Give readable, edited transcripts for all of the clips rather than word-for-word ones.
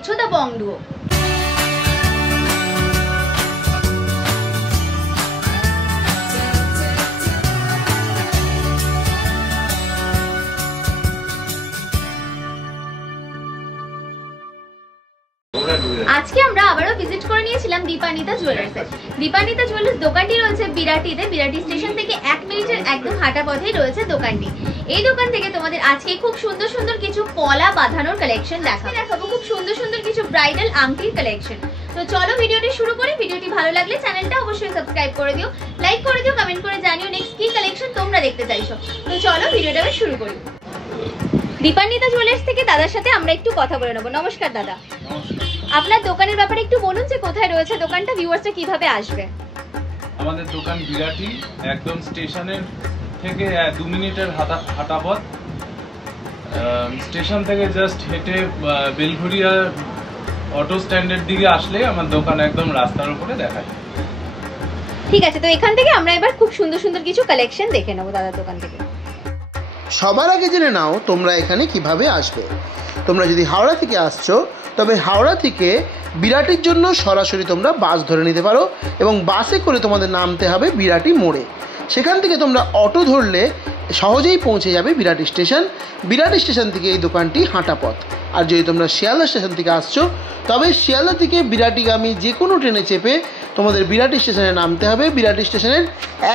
দেখছো the Bong duo. আজকে আমরা আবারও ভিজিট করে নিয়েছিলাম দীপান্বিতা জুয়েলার্সে। দীপান্বিতা জুয়েলার্স দোকানটি রয়েছে বিরাটিতে। বিরাটি স্টেশন থেকে 1 মিনিটের একদম হাঁটা পথেই রয়েছে দোকানটি। এই দোকান থেকে তোমাদের আজকে খুব সুন্দর সুন্দর কিছু পলা বাঁধানোর কালেকশন দেখাবো, খুব সুন্দর সুন্দর কিছু ব্রাইডাল আংটির কালেকশন। তো চলো ভিডিওটি শুরু করি। ভিডিওটি ভালো লাগলে চ্যানেলটা অবশ্যই সাবস্ক্রাইব করে দিও, লাইক করে দিও, কমেন্ট করে জানিও নেক্সট কি কালেকশন তোমরা দেখতে চাইছো। তো চলো ভিডিওটা শুরু করি। দীপান্বিতা জুয়েলার্স থেকে দাদার সাথে আমরা একটু কথা বলে নেবো। নমস্কার দাদা। আপনার দোকানের ব্যাপারে একটু বলুন যে কোথায় রয়েছে দোকানটা, ভিউয়ার্সরা কিভাবে আসবে। আমাদের দোকান বিরাটি, একদম স্টেশনের থেকে 2 মিনিটের হাঁটা পথ। স্টেশন থেকে জাস্ট হেঁটে বেলঘড়িয়া অটো স্ট্যান্ডের দিকে আসলে আমার দোকান একদম রাস্তার উপরে দেখা যায়। ঠিক আছে, তো এখান থেকে আমরা এবার খুব সুন্দর সুন্দর কিছু কালেকশন দেখে নেবো দাদার দোকান থেকে। সবার আগে জেনে নাও তোমরা এখানে কিভাবে আসবে। তোমরা যদি হাওড়া থেকে আসছো তবে হাওড়া থেকে বিরাটির জন্য সরাসরি তোমরা বাস ধরে নিতে পারো এবং বাসে করে তোমাদের নামতে হবে বিরাটি মোড়ে। সেখান থেকে তোমরা অটো ধরলে সহজেই পৌঁছে যাবে বিরাটি স্টেশন। বিরাটি স্টেশন থেকে এই দোকানটি হাঁটা পথ। আর যদি তোমরা শিয়ালদা স্টেশন থেকে আসছো তবে শিয়ালদা থেকে বিরাটিগামী যে কোনো ট্রেনে চেপে তোমাদের বিরাটি স্টেশনে নামতে হবে। বিরাটি স্টেশনের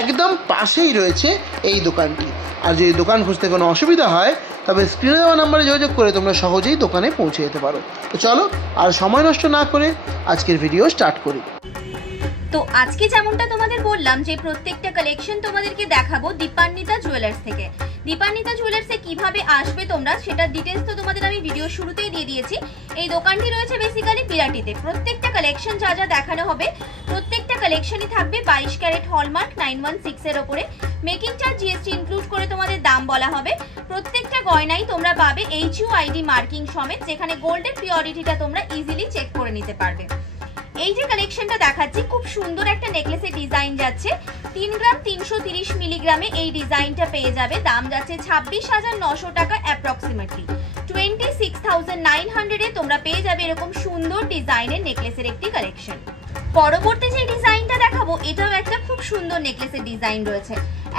একদম পাশেই রয়েছে এই দোকানটি। আর যদি দোকান খুঁজতে কোনো অসুবিধা হয় তবে স্ক্রিনে দেওয়া নাম্বারে যোগাযোগ করে তোমরা সহজেই দোকানে পৌঁছে যেতে পারো। তো চলো আর সময় নষ্ট না করে আজকের ভিডিও স্টার্ট করি। তো আজকে যেমনটা তোমাদের বললাম যে প্রত্যেকটা কালেকশন তোমাদেরকে দেখাবো দীপান্বিতা জুয়েলার্স থেকে। দীপান্বিতা জুয়েলার্সে কিভাবে আসবে তোমরা সেটার ডিটেলস তো তোমাদের আমি ভিডিও শুরুতেই দিয়ে দিয়েছি। এই দোকানটি রয়েছে বেসিক্যালি বিরাটিতে। প্রত্যেকটা কালেকশন যা যা দেখানো হবে প্রত্যেকটা কালেকশনই থাকবে 22 ক্যারেট হলমার্ক 916 এর উপরে। মেকিং চার্জ জিএসটি ইনক্লুড করে তোমাদের দাম বলা হবে। প্রত্যেকটা গয়নাই তোমরা পাবে HUID মার্কিং সমেত, যেখানে গোল্ডের পিওরিটিটা তোমরা ইজিলি চেক করে নিতে পারবে। এই যে কালেকশনটা দেখাচ্ছি খুব সুন্দর একটা নেকলেসের ডিজাইন যাচ্ছে 3 গ্রাম 330 মিলিগ্রামে। এই ডিজাইনটা পেয়ে যাবে, দাম যাচ্ছে 26,900 টাকা অ্যাপ্রক্সিমেটলি 26,900 এ তোমরা পেয়ে যাবে এরকম সুন্দর ডিজাইনের নেকলেসের একটি কালেকশন। পরবর্তী যে ডিজাইনটা দেখাবো এটাও একটা খুব সুন্দর নেকলেসের ডিজাইন রয়েছে,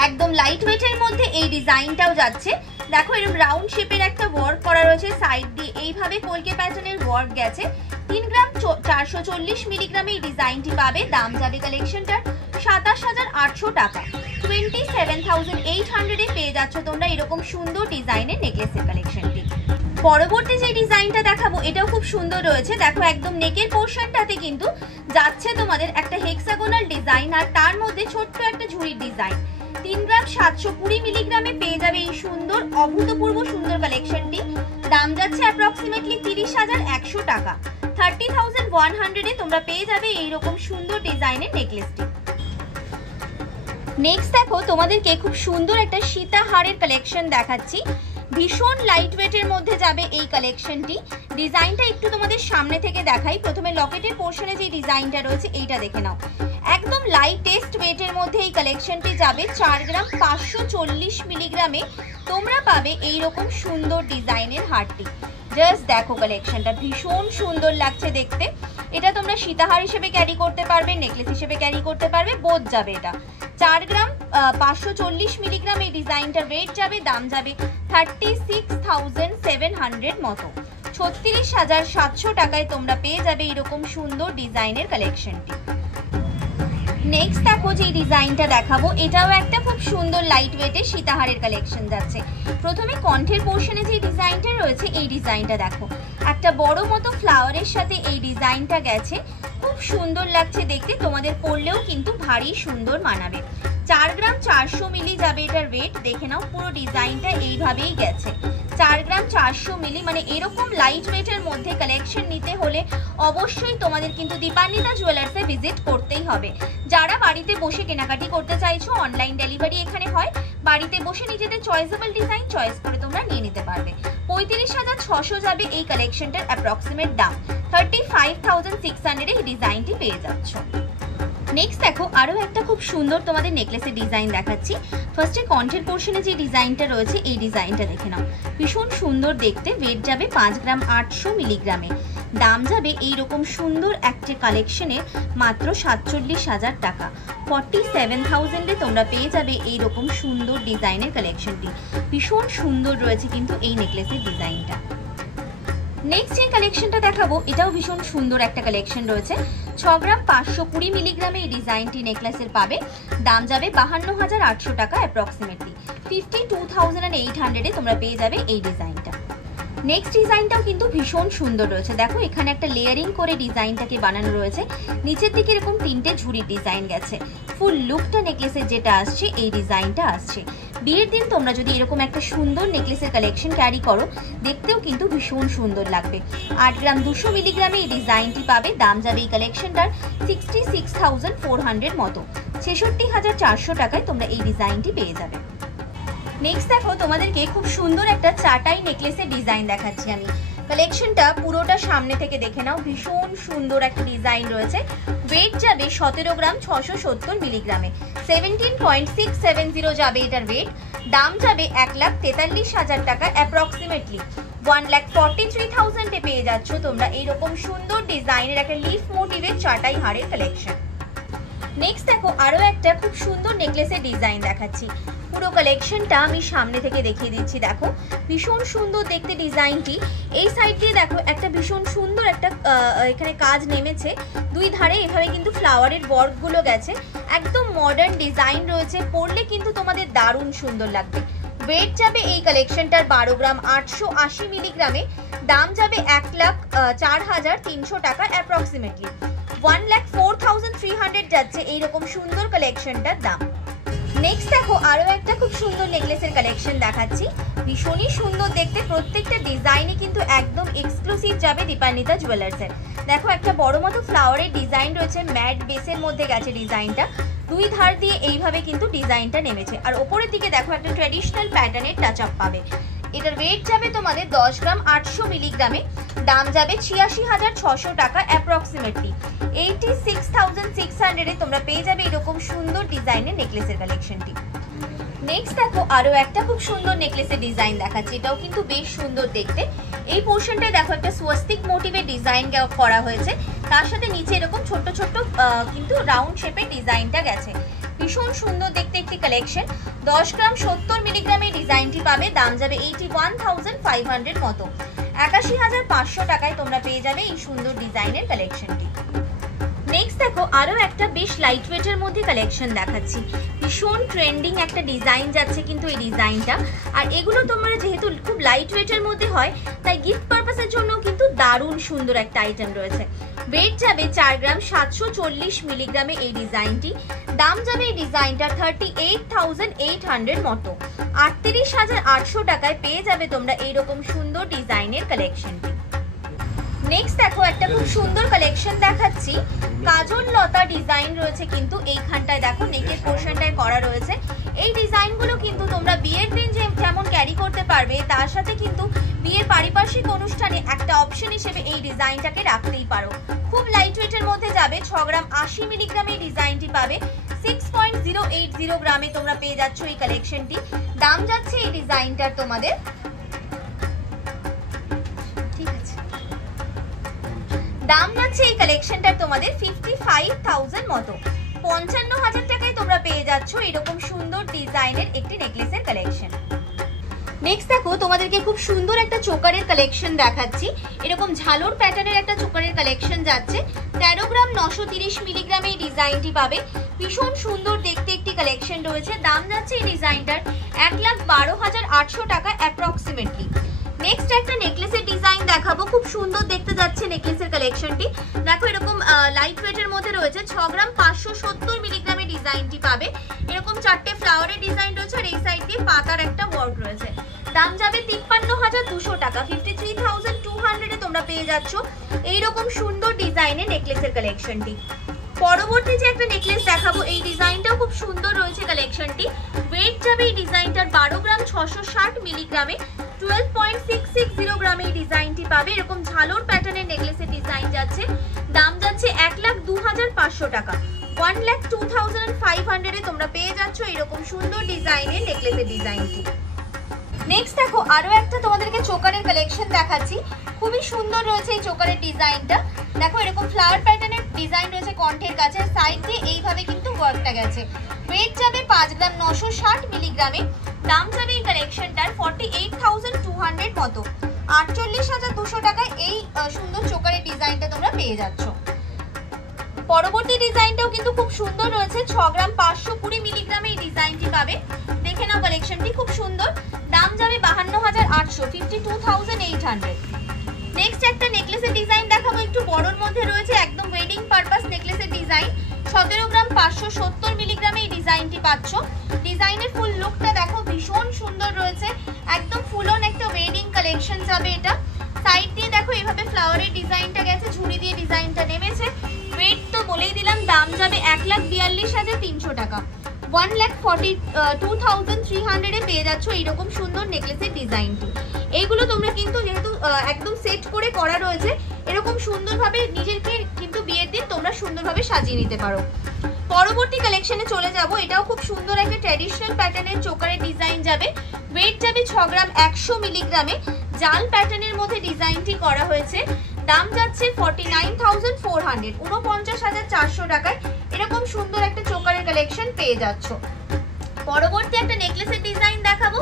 একদম লাইট ওয়েটের মধ্যে এই ডিজাইনটাও যাচ্ছে। দেখো এরকম রাউন্ড শেপের একটা ওয়ার্ক করা রয়েছে সাইড দিয়ে, এইভাবে কলকে প্যাটার্নের ওয়ার্ক গেছে। 3 গ্রাম 440 মিলিগ্রামে এই ডিজাইনটি পাবে, দাম যাবে কালেকশনটার 27,800 টাকা 27,800 এ পেয়ে যাচ্ছ তোমরা এরকম সুন্দর ডিজাইনের নেকলেসের কালেকশনটি। পরবর্তী যে ডিজাইনটা দেখাবো এটাও খুব সুন্দর রয়েছে। দেখো একদম নেকের পোর্শনটাতে কিন্তু যাচ্ছে তোমাদের একটা হেক্সাগোনাল ডিজাইন আর তার মধ্যে ছোট্ট একটা ঝুড়ির ডিজাইন। 3 গ্রাম 720 মিলিগ্রামে পেয়ে যাবে এই সুন্দর অভূতপূর্ব সুন্দর কালেকশনটি, দাম যাচ্ছে অ্যাপ্রক্সিমেটলি 30,100 টাকা 30,100 এ তোমরা পেয়ে যাবে এইরকম সুন্দর ডিজাইনের নেকলেসটি। নেক্সট দেখো তোমাদেরকে খুব সুন্দর একটা সীতাহারের কালেকশন দেখাচ্ছি, ভীষণ লাইট ওয়েটের মধ্যে যাবে এই কালেকশনটি। ডিজাইনটা একটু তোমাদের সামনে থেকে দেখাই। প্রথমে লকেটের পোর্শনে যে ডিজাইনটা রয়েছে এইটা দেখে নাও, একদম লাইটেস্ট ওয়েটের মধ্যে এই কালেকশনটি যাবে 4 গ্রাম 540 মিলিগ্রামে তোমরা পাবে এইরকম সুন্দর ডিজাইনের হারটি। জাস্ট দেখো কালেকশনটা ভীষণ সুন্দর লাগছে দেখতে। এটা তোমরা সীতাহার হিসেবে ক্যারি করতে পারবে, নেকলেস হিসেবে ক্যারি করতে পারবে, বোথ যাবে। এটা 4 গ্রাম 540 মিলিগ্রাম এই ডিজাইনটার রেট যাবে, দাম যাবে 36,700 মতো 36,700 টাকায় তোমরা পেয়ে যাবে এরকম সুন্দর ডিজাইনের কালেকশনটি। নেক্সট দেখো যে ডিজাইনটা দেখাবো এটাও একটা খুব সুন্দর লাইট ওয়েটের সীতাহারের কালেকশন যাচ্ছে। প্রথমে কণ্ঠের পোর্শনে যে ডিজাইনটা রয়েছে এই ডিজাইনটা দেখো, একটা বড় মতো ফ্লাওয়ারের সাথে এই ডিজাইনটা গেছে, খুব সুন্দর লাগছে দেখতে। তোমাদের পরলেও কিন্তু ভারী সুন্দর মানাবে। 4 গ্রাম 400 মিলি যাবে এটার ওয়েট, দেখে নাও পুরো ডিজাইনটা এইভাবেই গেছে। 4 গ্রাম 400 মিলি মানে এরকম লাইট ওয়েটের মধ্যে কালেকশন নিতে হলে অবশ্যই তোমাদের কিন্তু দীপান্বিতা জুয়েলার্সে ভিজিট করতেই হবে। যারা বাড়িতে বসে কেনাকাটি করতে চাইছো অনলাইন ডেলিভারি এখানে হয়, বাড়িতে বসে নিজেদের চয়েসেবল ডিজাইন চয়েস করে তোমরা নিয়ে নিতে পারবে। 35,600 যাবে এই কালেকশনটার অ্যাপ্রক্সিমেট দাম, 35,600 এই ডিজাইনটি পেয়ে যাচ্ছ। নেক্সট দেখো আরো একটা খুব সুন্দর তোমাদের নেকলেসের ডিজাইন দেখাচ্ছি। ফার্স্টে কণ্ঠের পোর্শনে যে ডিজাইনটা রয়েছে এই ডিজাইনটা দেখে নাও, ভীষণ সুন্দর দেখতে। ওয়েট যাবে 5 গ্রাম 800 মিলিগ্রামে, দাম যাবে এইরকম সুন্দর একটা কালেকশনে মাত্র 47,000 টাকা। 47,000-এ তোমরা পেয়ে যাবে এইরকম সুন্দর ডিজাইনের কালেকশনটি। ভীষণ সুন্দর রয়েছে কিন্তু এই নেকলেসের ডিজাইনটা। নেক্সট যে কালেকশনটা দেখাবো এটাও ভীষণ সুন্দর একটা কালেকশন রয়েছে। 6 গ্রাম 520 মিলিগ্রামে এই ডিজাইনটি নেকলেসের পাবে। দাম যাবে 52,800 টাকা অ্যাপ্রক্সিমেটলি। 52,800-এ তোমরা পেয়ে যাবে এই ডিজাইনটা। নেক্সট ডিজাইনটাও কিন্তু ভীষণ সুন্দর রয়েছে। দেখো এখানে একটা লেয়ারিং করে ডিজাইনটাকে বানানো রয়েছে। নিচের দিকে এরকম 3টে ঝুড়ির ডিজাইন গেছে। ফুল লুকটা নেকলেসের যেটা আসছে এই ডিজাইনটা আসছে। বিয়ের দিন তোমরা যদি এরকম একটা সুন্দর নেকলেসের কালেকশন ক্যারি করো দেখতেও কিন্তু ভীষণ সুন্দর লাগবে। 8 গ্রাম 200 মিলিগ্রামে এই ডিজাইনটি পাবে। দাম যাবে এই কালেকশনটার 66,400 মতো। 66,400 টাকায় তোমরা এই ডিজাইনটি পেয়ে যাবে। নেক্সট দেখো তোমাদেরকে খুব সুন্দর একটা চাটাই নেকলেসের ডিজাইন দেখাচ্ছি আমি। কালেকশনটা পুরোটা সামনে থেকে দেখে নাও। ভীষণ সুন্দর একটা ডিজাইন রয়েছে। ওয়েট যাবে 17 গ্রাম 670 মিলিগ্রামে। 17.670 যাবে এটার ওয়েট। দাম যাবে 1,43,000 টাকা অ্যাপ্রক্সিমেটলি। 1,43,000-এ পেয়ে যাচ্ছ তোমরা এইরকম সুন্দর ডিজাইনের একটা লিফ মোটিভের চাটাই হারের কালেকশন। নেক্সট দেখো আরো একটা খুব সুন্দর নেকলেসের ডিজাইন দেখাচ্ছি। পুরো কালেকশনটা আমি সামনে থেকে দেখিয়ে দিচ্ছি। দেখো ভীষণ সুন্দর দেখতে ডিজাইনটি। এই সাইড দিয়ে দেখো একটা ভীষণ সুন্দর একটা এখানে কাজ নেমেছে। দুই ধারে এভাবে কিন্তু ফ্লাওয়ারের ওয়ার্কগুলো গেছে। একদম মডার্ন ডিজাইন রয়েছে। পরলে কিন্তু তোমাদের দারুণ সুন্দর লাগবে। ওয়েট যাবে এই কালেকশনটার 12 গ্রাম 880 মিলিগ্রামে। দাম যাবে 1,04,300 টাকা অ্যাপ্রক্সিমেটলি। 1,04,300 যাচ্ছে এইরকম সুন্দর কালেকশনটার দাম। নেক্সট দেখো আরো একটা খুব সুন্দর নেকলেসের কালেকশন দেখাচ্ছি। ভীষণই সুন্দর দেখতে। প্রত্যেকটা ডিজাইনই কিন্তু একদম এক্সক্লুসিভ যাবে দীপান্বিতা জুয়েলার্সের। দেখো একটা বড় মতো ফ্লাওয়ারের ডিজাইন রয়েছে। ম্যাট বেসের মধ্যে গেছে ডিজাইনটা। দুই ধার দিয়ে এইভাবে কিন্তু ডিজাইনটা নেমেছে। আর ওপরের দিকে দেখো একটা ট্র্যাডিশনাল প্যাটার্নের টাচ আপ পাবে। এটার ওয়েট যাবে তোমাদের 10 গ্রাম 800 মিলিগ্রামে। দাম যাবে 86,600 টাকা অ্যাপ্রক্সিমেটলি। 86,600-এ তোমরা পেয়ে যাবে এরকম সুন্দর ডিজাইনের নেকলেসের কালেকশনটি। নেক্সট দেখো আরো একটা খুব সুন্দর নেকলেসের ডিজাইন দেখাচ্ছি। এটাও কিন্তু বেশ সুন্দর দেখতে। এই পোর্শনটায় দেখো একটা স্বস্তিক মোটিভের ডিজাইন করা হয়েছে। তার সাথে নিচে এরকম ছোট্ট ছোট্ট কিন্তু রাউন্ড শেপের ডিজাইনটা গেছে। ভীষণ সুন্দর দেখতে একটি কালেকশন। 10 গ্রাম 70 মিলিগ্রামে ডিজাইনটি পাবে। দাম যাবে 81,500 মতো। 81,500 টাকায় তোমরা পেয়ে যাবে এই সুন্দর ডিজাইনের কালেকশনটি। নেক্সট দেখো আরো একটা বেশ লাইট ওয়েটের মধ্যে কালেকশন দেখাচ্ছি। ভীষণ ট্রেন্ডিং একটা ডিজাইন যাচ্ছে কিন্তু এই ডিজাইনটা। আর এগুলো তোমরা যেহেতু খুব লাইট ওয়েটের মধ্যে হয় তাই গিফট পারপাসের জন্য কিন্তু দারুণ সুন্দর একটা আইটেম রয়েছে। ওয়েট যাবে 4 গ্রাম 740 মিলিগ্রামে এই ডিজাইনটি। দাম যাবে এই ডিজাইনটা 38,800 মতো। 38,800 টাকায় পেয়ে যাবে তোমরা এইরকম সুন্দর ডিজাইনের কালেকশনটি। নেক্সট দেখো একটা খুব সুন্দর কালেকশন দেখাচ্ছি। কাজল লতা ডিজাইন রয়েছে কিন্তু এইখানটায় দেখো নেকের পোর্শনটায় করা রয়েছে। এই ডিজাইনগুলো কিন্তু তোমরা বিয়ের দিন যেমন ক্যারি করতে পারবে তার সাথে কিন্তু বিয়ের পারিপার্শ্বিক অনুষ্ঠানে একটা অপশন হিসেবে এই ডিজাইনটাকে রাখতেই পারো। খুব লাইট ওয়েটের মধ্যে যাবে। 6 গ্রাম 80 মিলিগ্রামে এই ডিজাইনটি পাবে। 6.080 গ্রামে তোমরা পেয়ে যাচ্ছ এই কালেকশনটি। দাম যাচ্ছে এই ডিজাইনটার তোমাদের দাম যাচ্ছে এই কালেকশনটার তোমাদের 55,000 মতো। 55,000 টাকায় তোমরা পেয়ে যাচ্ছ এরকম সুন্দর ডিজাইনের একটি নেকলেসের কালেকশন। নেক্সট দেখো তোমাদেরকে খুব সুন্দর একটা চোকারের কালেকশন দেখাচ্ছি। এরকম ঝালর প্যাটার্নের একটা চোকারের কালেকশন যাচ্ছে। 13 গ্রাম 930 মিলিগ্রামে এই ডিজাইনটি পাবে। ভীষণ সুন্দর দেখতে একটি কালেকশন রয়েছে। দাম যাচ্ছে এই ডিজাইনটার 1,12,800 টাকা অ্যাপ্রক্সিমেটলি। নেক্সট একটা নেকলেসের ডিজাইন দেখাবো। খুব সুন্দর দেখতে যাচ্ছে নেকলেসের কালেকশনটি। দেখো এরকম লাইট ওয়েটের মধ্যে রয়েছে। 6 গ্রাম 570 মিলিগ্রামে ডিজাইনটি পাবে। এরকম 4টে ফ্লাওয়ারের ডিজাইন রয়েছে আর এই সাইড দিয়ে পাতার একটা ওয়ার্ক রয়েছে। দাম যাবে 53,200 টাকা। 53,200-এ তোমরা পেয়ে যাচ্ছ এইরকম সুন্দর ডিজাইনের নেকলেসের কালেকশনটি। পরবর্তী যে একটা নেকলেস দেখাবো এই ডিজাইনটাও খুব সুন্দর রয়েছে কালেকশনটি। ওয়েট যাবে এই ডিজাইনটার 12 গ্রাম 660 মিলিগ্রামে। 12.660 গ্রামে এই ডিজাইনটি পাবে। এরকম ঝালর প্যাটার্নের নেকলেসের ডিজাইন যাচ্ছে। দাম যাচ্ছে 1,02,500 টাকা। 1,02,500-এ তোমরা পেয়ে যাচ্ছ এরকম সুন্দর ডিজাইনের নেকলেসের ডিজাইনটি। নেক্সট দেখো আরো একটা তোমাদেরকে চোকারের কালেকশন দেখাচ্ছি। খুবই সুন্দর রয়েছে এই চোকারের ডিজাইনটা। দেখো এরকম ফ্লাওয়ার প্যাটার্নের ডিজাইন রয়েছে কণ্ঠের কাছে, সাইড দিয়ে এইভাবে কিন্তু ওয়ার্কটা গেছে। ওয়েট যাবে 5 গ্রাম 960 মিলিগ্রামে। দাম যাবে এই কালেকশনটার 48,200 মতো। 48,200 টাকায় এই সুন্দর চোকারের ডিজাইনটা তোমরা পেয়ে যাচ্ছ। পরবর্তী ডিজাইনটাও কিন্তু খুব সুন্দর রয়েছে। 6 গ্রাম 520 মিলিগ্রামে এই ডিজাইনটি পাবে। দেখে নাও কালেকশনটি খুব সুন্দর। দাম যাবে 52,800, 52,800। নেক্সট একটা নেকলেসের ডিজাইন দেখাবো, একটু বড়র মধ্যে রয়েছে, একদম ওয়েডিং পারপাস নেকলেসের ডিজাইন। 17 গ্রাম 570 মিলিগ্রামে এই ডিজাইনটি পাচ্ছ। ডিজাইনের ফুল লুকটা দেখো ভীষণ সুন্দর রয়েছে, একদম ফুল অন একটা ওয়েডিং কালেকশন যাবে এটা। সাইড দিয়ে দেখো এইভাবে ফ্লাওয়ারের ডিজাইনটা গেছে, ঝুড়ি দিয়ে ডিজাইনটা নেমেছে। ওয়েট তো বলেই দিলাম, দাম যাবে 1,42,300 টাকা। 1,42,300 এ পেয়ে যাচ্ছ এইরকম সুন্দর নেকলেসের ডিজাইনটি। এইগুলো তোমরা কিন্তু যেহেতু একদম সেট করে করা রয়েছে, এরকম সুন্দরভাবে নিজেকে কিন্তু বিয়ের দিন তোমরা সুন্দরভাবে সাজিয়ে নিতে পারো। পরবর্তী কালেকশনে চলে যাব। এটাও খুব সুন্দর একটা ট্র্যাডিশনাল প্যাটার্নের চোকারের ডিজাইন যাবে। ওয়েট যাবে 6 গ্রাম 100 মিলিগ্রামে। জাল প্যাটার্নের মধ্যে ডিজাইনটি করা হয়েছে। দাম যাচ্ছে 49,400, 49,400 টাকায় এরকম সুন্দর একটা চোকারের কালেকশন পেয়ে যাচ্ছ। পরবর্তী একটা নেকলেসের ডিজাইন দেখাবো।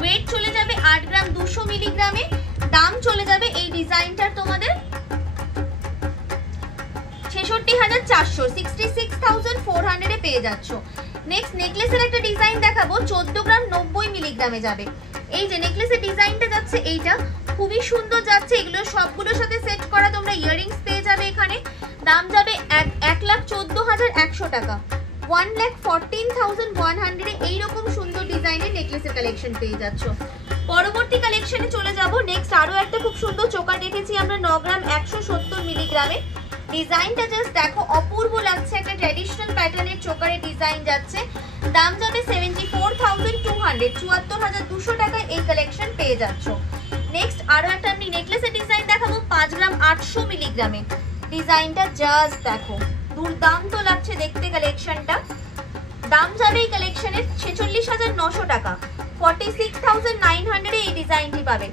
ওয়েট চলে যাবে 8 গ্রাম 200 মিলিগ্রামে। দাম চলে যাবে এই ডিজাইনটার তোমাদের 66,400, 66,400 এ পেয়ে যাচ্ছ। নেক্সট নেকলেসের একটা ডিজাইন দেখাবো। 14 গ্রাম 90 মিলিগ্রামে যাবে। এই যে নেকলেসের ডিজাইনটা যাচ্ছে এইটা খুবই সুন্দর যাচ্ছে। এগুলো সবগুলোর সাথে সেট করা তোমরা ইয়াররিংস পেয়ে যাবে এখানে। দাম যাবে 1,14,100 টাকা। 1,14,100 এইরকম সুন্দর ডিজাইনের নেকলেসের কালেকশন পেয়ে যাচ্ছ। পরবর্তী কালেকশনে চলে যাব। নেক্সট আরো একটা খুব সুন্দর চোকার দেখেছি আমরা 9 গ্রাম 170 মিলিগ্রামে। ডিজাইনটা জাস্ট দেখো অপূর্ব লাগছে, একটা ট্র্যাডিশনাল প্যাটার্নের চোকারের ডিজাইন যাচ্ছে। দাম যাবে 74,200, 74,200 টাকায় এই কালেকশন পেয়ে যাচ্ছ। নেক্সট আরো একটা আমি নেকলেসের ডিজাইন দেখাবো 5 গ্রাম 800 মিলিগ্রামে। ডিজাইনটা জাস্ট দেখো দুর্দান্ত লাগছে দেখতে কালেকশনটা। দাম যাবে এই কালেকশনের 46,900 টাকা। 46,900 এই ডিজাইনটি পাবে।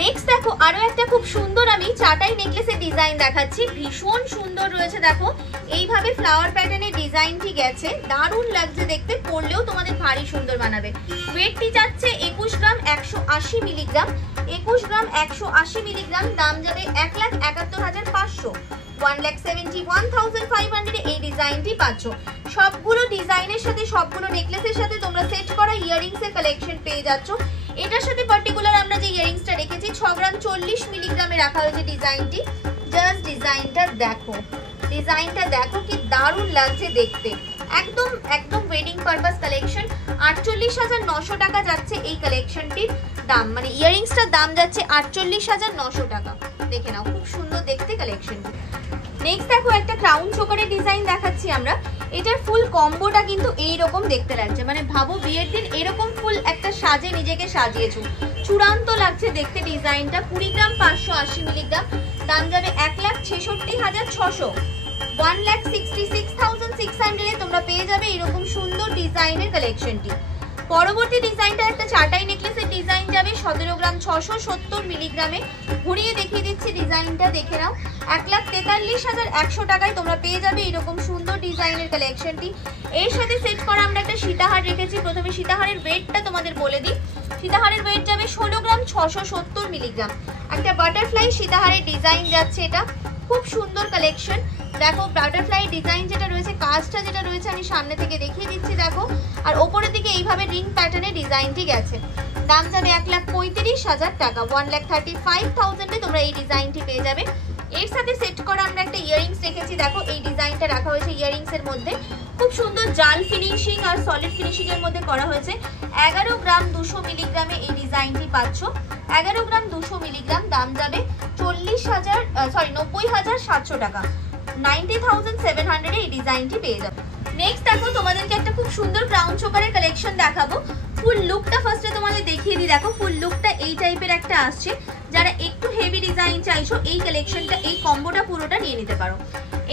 নেক্সট দেখো আরো একটা খুব সুন্দর আমি চাটাই নেকলেসের ডিজাইন দেখাচ্ছি। ভীষণ সুন্দর রয়েছে, দেখো এইভাবে ফ্লাওয়ার প্যাটার্নের ডিজাইনটি গেছে, দারুণ লাগছে দেখতে, পরলেও তোমাদের ভারী সুন্দর বানাবে। ওয়েটটি যাচ্ছে 21 গ্রাম 180 মিলিগ্রাম। 21 গ্রাম 180 মিলিগ্রাম। দাম যাবে 1,71,500, 1,71,500 এই ডিজাইনটি পাচ্ছ। সবগুলো ডিজাইনের সাথে সবগুলো নেকলেসের সাথে তোমরা সেট করা ইয়াররিংস এর কালেকশন পেয়ে যাচ্ছ। এটার সাথে পার্টিকুলার আমরা যে ইয়াররিংসটা রেখেছি 6 গ্রাম 40 মিলিগ্রামে রাখা হয়েছে ডিজাইনটি। জাস্ট ডিজাইনটা দেখো, ডিজাইনটা দেখো কি দারুণ লাগছে দেখতে, একদম একদম ওয়েডিং পারপাস কালেকশন। 48,900 টাকা যাচ্ছে এই কালেকশনটির দাম, মানে ইয়াররিংসটার দাম যাচ্ছে 48,900 টাকা। দেখে নাও খুব সুন্দর দেখতে কালেকশনটি। নেক্সট দেখো একটা ক্রাউন চোকারের ডিজাইন দেখাচ্ছি আমরা। এটার ফুল কম্বোটা কিন্তু এইরকম দেখতে লাগছে, মানে ভাবো বিয়ের দিন এরকম ফুল একটা সাজে নিজেকে সাজিয়েছো, চূড়ান্ত লাগছে দেখতে ডিজাইনটা। 20 গ্রাম 580 মিলিগ্রাম। দাম যাবে 1,66,600, 1,66,600 এ তোমরা পেয়ে যাবে এরকম সুন্দর ডিজাইনের কালেকশনটি। পরবর্তী ডিজাইনটা একটা চাটাই নেকলেসের ডিজাইন যাবে 17 গ্রাম 670 মিলিগ্রামে। ঘুরিয়ে দেখিয়ে দিচ্ছি ডিজাইনটা, দেখে নাও। 1,43,100 টাকায় তোমরা পেয়ে যাবে এরকম সুন্দর ডিজাইনের কালেকশনটি। এর সাথে সেট করা আমরা একটা সীতাহার রেখেছি। প্রথমে সীতাহারের ওয়েটটা তোমাদের বলে দিই। সীতাহারের ওয়েট যাবে 16 গ্রাম 670 মিলিগ্রাম। একটা বাটারফ্লাই সীতাহারের ডিজাইন যাচ্ছে, এটা খুব সুন্দর কালেকশন। দেখো বাটারফ্লাই ডিজাইন যেটা রয়েছে, কাজটা যেটা রয়েছে আমি সামনে থেকে দেখিয়ে দিচ্ছি দেখো। আর ওপরের দিকে এইভাবে রিং প্যাটার্নের ডিজাইনটি গেছে। দাম যাবে 1,35,000 টাকা। 1,35,000 এ তোমরা এই ডিজাইনটি পেয়ে যাবে। এর সাথে সেট করা আমরা একটা ইয়াররিংস রেখেছি, দেখো এই ডিজাইনটা রাখা হয়েছে ইয়াররিংস এর মধ্যে। খুব সুন্দর জাল ফিনিশিং আর সলিড ফিনিশিং এর মধ্যে করা হয়েছে। 11 গ্রাম 200 মিলিগ্রামে এই ডিজাইনটি পাচ্ছ। 11 গ্রাম 200 মিলিগ্রাম। দাম যাবে 90,700 টাকা। 90,700 এই ডিজাইনটি পেয়ে যাবে। নেক্সট দেখো তোমাদেরকে একটা খুব সুন্দর ক্রাউন চোকারের কালেকশন দেখাবো। ফুল লুকটা ফার্স্টে তোমাদের দেখিয়ে দিই। দেখো ফুল লুকটা এই টাইপের একটা আসছে। যারা একটু হেভি ডিজাইন চাইছো এই কালেকশনটা, এই কম্বোটা পুরোটা নিয়ে নিতে পারো।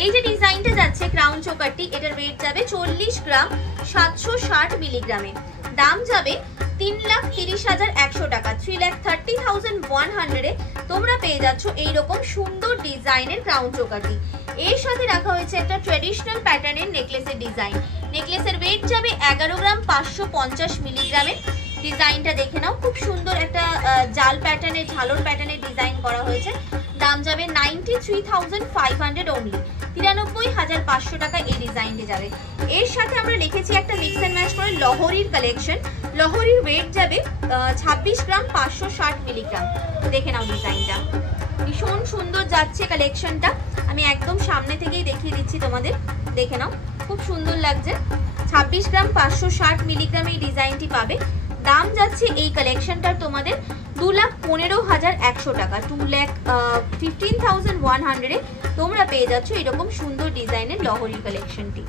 এই যে ডিজাইনটা যাচ্ছে ক্রাউন চোকারটি, এটার ওয়েট যাবে 40 গ্রাম 760 মিলিগ্রামে। দাম যাবে 3,30,100 টাকা, 3,30,100 তোমরা পেয়ে যাচ্ছ এইরকম সুন্দর ডিজাইনের ক্রাউন চোকারটি। এর সাথে রাখা হয়েছে একটা ট্রেডিশনাল প্যাটার্নের নেকলেসের ডিজাইন। নেকলেসের ওয়েট যাবে 11 গ্রাম 550 মিলিগ্রামের। ডিজাইনটা দেখে নাও, খুব সুন্দর একটা জাল প্যাটার্নের, ঝালর প্যাটার্নের ডিজাইন করা হয়েছে। দাম যাবে 93,500 অনলি, 93,500 টাকা এই ডিজাইনটি যাবে। এর সাথে আমরা লিখেছি একটা মিক্স অ্যান্ড ম্যাচ করে লহরির কালেকশন। লহরির ওয়েট যাবে 26 গ্রাম 560 মিলিগ্রাম। দেখে নাও ডিজাইনটা, ভীষণ সুন্দর যাচ্ছে কালেকশনটা। আমি একদম সামনে থেকেই দেখিয়ে দিচ্ছি তোমাদের, দেখে নাও খুব সুন্দর লাগছে। 26 গ্রাম 560 মিলিগ্রাম এই ডিজাইনটি পাবে। দাম যাচ্ছে এই কালেকশনটার তোমাদের 2,15,100 টাকা, 2,15,100 তোমরা পেয়ে যাচ্ছ এরকম সুন্দর ডিজাইনের লহরি কালেকশনটি।